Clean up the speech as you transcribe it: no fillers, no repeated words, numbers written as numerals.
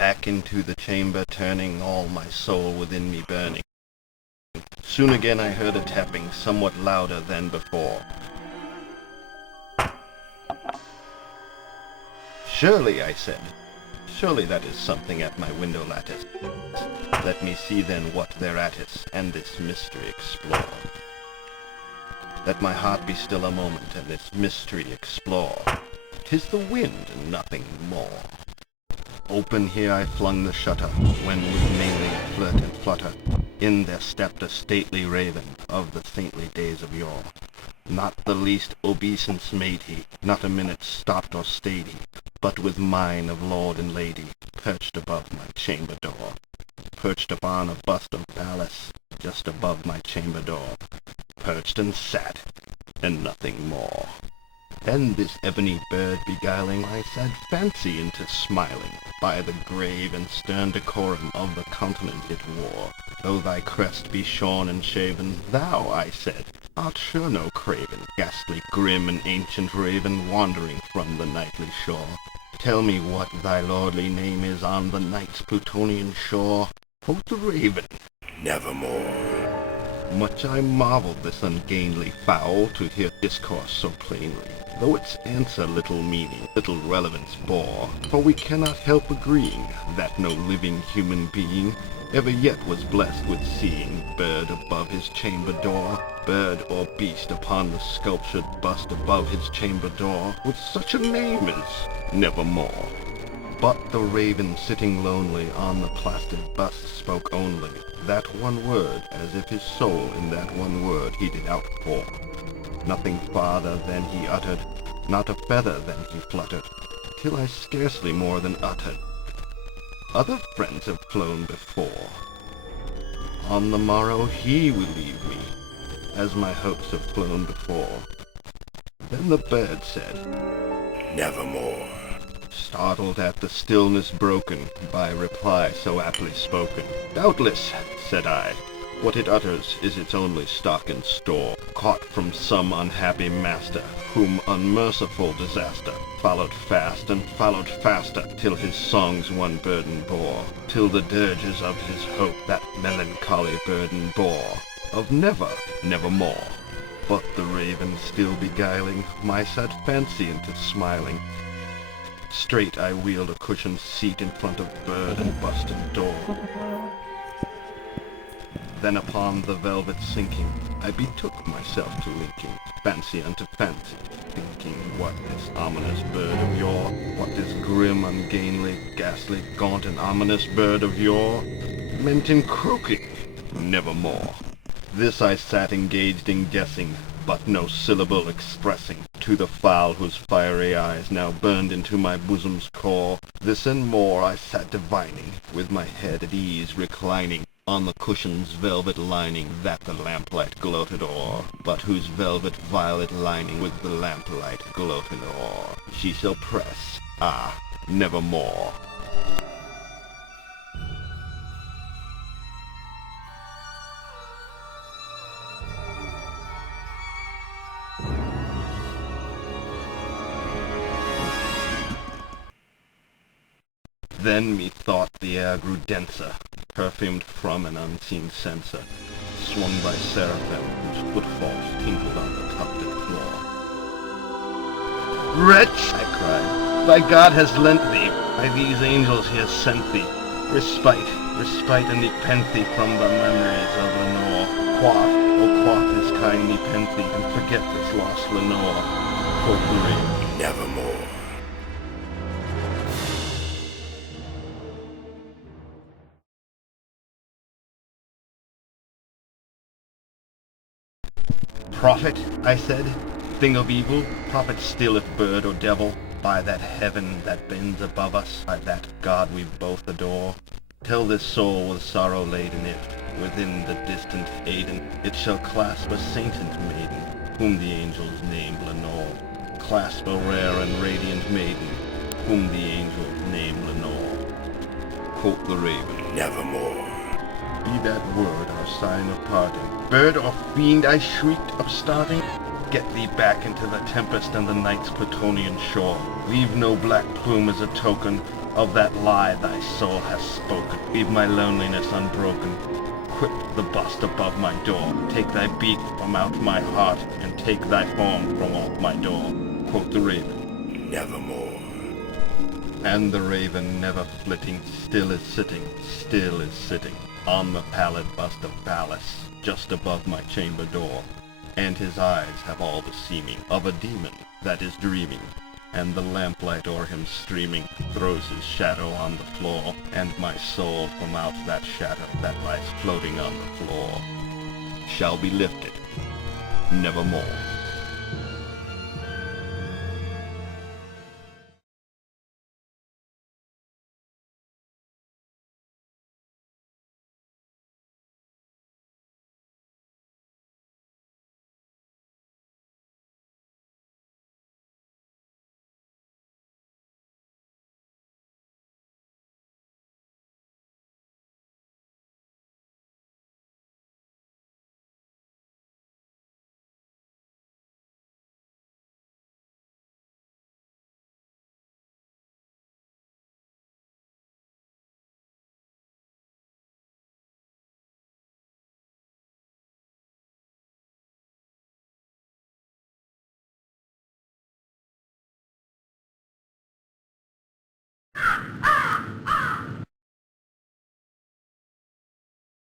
back into the chamber turning, all my soul within me burning. Soon again I heard a tapping, somewhat louder than before. "Surely," I said, "surely that is something at my window lattice. Let me see then what thereat is, and this mystery explore. Let my heart be still a moment, and this mystery explore. 'Tis the wind, and nothing more." Open here I flung the shutter, when with mailing flirt and flutter, in there stepped a stately raven, of the saintly days of yore. Not the least obeisance made he, not a minute stopped or stayed he, but with mine of lord and lady, perched above my chamber door. Perched upon a bust of Pallas, just above my chamber door. Perched and sat, and nothing more. Then this ebony bird beguiling my sad fancy into smiling, by the grave and stern decorum of the countenance it wore. "Though thy crest be shorn and shaven, thou," I said, "art sure no craven, ghastly, grim, and ancient raven, wandering from the nightly shore. Tell me what thy lordly name is on the night's Plutonian shore." Quoth the raven, "Nevermore." Much I marvelled this ungainly fowl to hear discourse so plainly, though its answer little meaning, little relevance bore, for we cannot help agreeing that no living human being ever yet was blessed with seeing bird above his chamber door, bird or beast upon the sculptured bust above his chamber door, with such a name as Nevermore. But the raven sitting lonely on the plastered bust spoke only that one word, as if his soul in that one word he did outpour. Nothing farther than he uttered, not a feather than he fluttered, till I scarcely more than uttered, "Other friends have flown before. On the morrow he will leave me, as my hopes have flown before." Then the bird said, "Nevermore," startled at the stillness broken by reply so aptly spoken. "Doubtless," said I, "what it utters is its only stock and store, caught from some unhappy master, whom unmerciful disaster followed fast and followed faster, till his songs one burden bore, till the dirges of his hope that melancholy burden bore, of never, nevermore." But the raven still beguiling my sad fancy into smiling, straight I wheeled a cushioned seat in front of bird and bust and door. Then upon the velvet sinking, I betook myself to linking fancy unto fancy, thinking what this ominous bird of yore, what this grim, ungainly, ghastly, gaunt, and ominous bird of yore meant in croaking Nevermore. This I sat engaged in guessing, but no syllable expressing, to the fowl whose fiery eyes now burned into my bosom's core. This and more I sat divining, with my head at ease reclining on the cushion's velvet lining that the lamplight gloated o'er, but whose velvet violet lining with the lamplight gloated o'er she shall press, nevermore. Then methought the air grew denser, perfumed from an unseen censer, swung by seraphim whose footfalls tinkled on the tufted floor. "Wretch," I cried, "thy God has lent thee, by these angels he has sent thee, respite and nepenthe from the memories of Lenore. Quaff this kind nepenthe, and forget this lost Lenore." Quoth the raven, "Nevermore." "Prophet," I said, "thing of evil, prophet still if bird or devil, by that heaven that bends above us, by that God we both adore, tell this soul with sorrow laden if, within the distant Aidenn, it shall clasp a sainted maiden, whom the angels name Lenore, clasp a rare and radiant maiden, whom the angels name Lenore." Quoth the raven, "Nevermore." Be that word our sign of parting. "Bird or fiend," I shrieked, upstarting, Get thee back into the tempest and the night's Plutonian shore. Leave no black plume as a token of that lie thy soul has spoken. Leave my loneliness unbroken. Quit the bust above my door. Take thy beak from out my heart, and take thy form from off my door. Quoth the raven, nevermore. And the raven, never flitting, still is sitting, on the pallid bust of Pallas, just above my chamber door. And his eyes have all the seeming of a demon that is dreaming, and the lamplight o'er him streaming throws his shadow on the floor, and my soul from out that shadow that lies floating on the floor shall be lifted nevermore.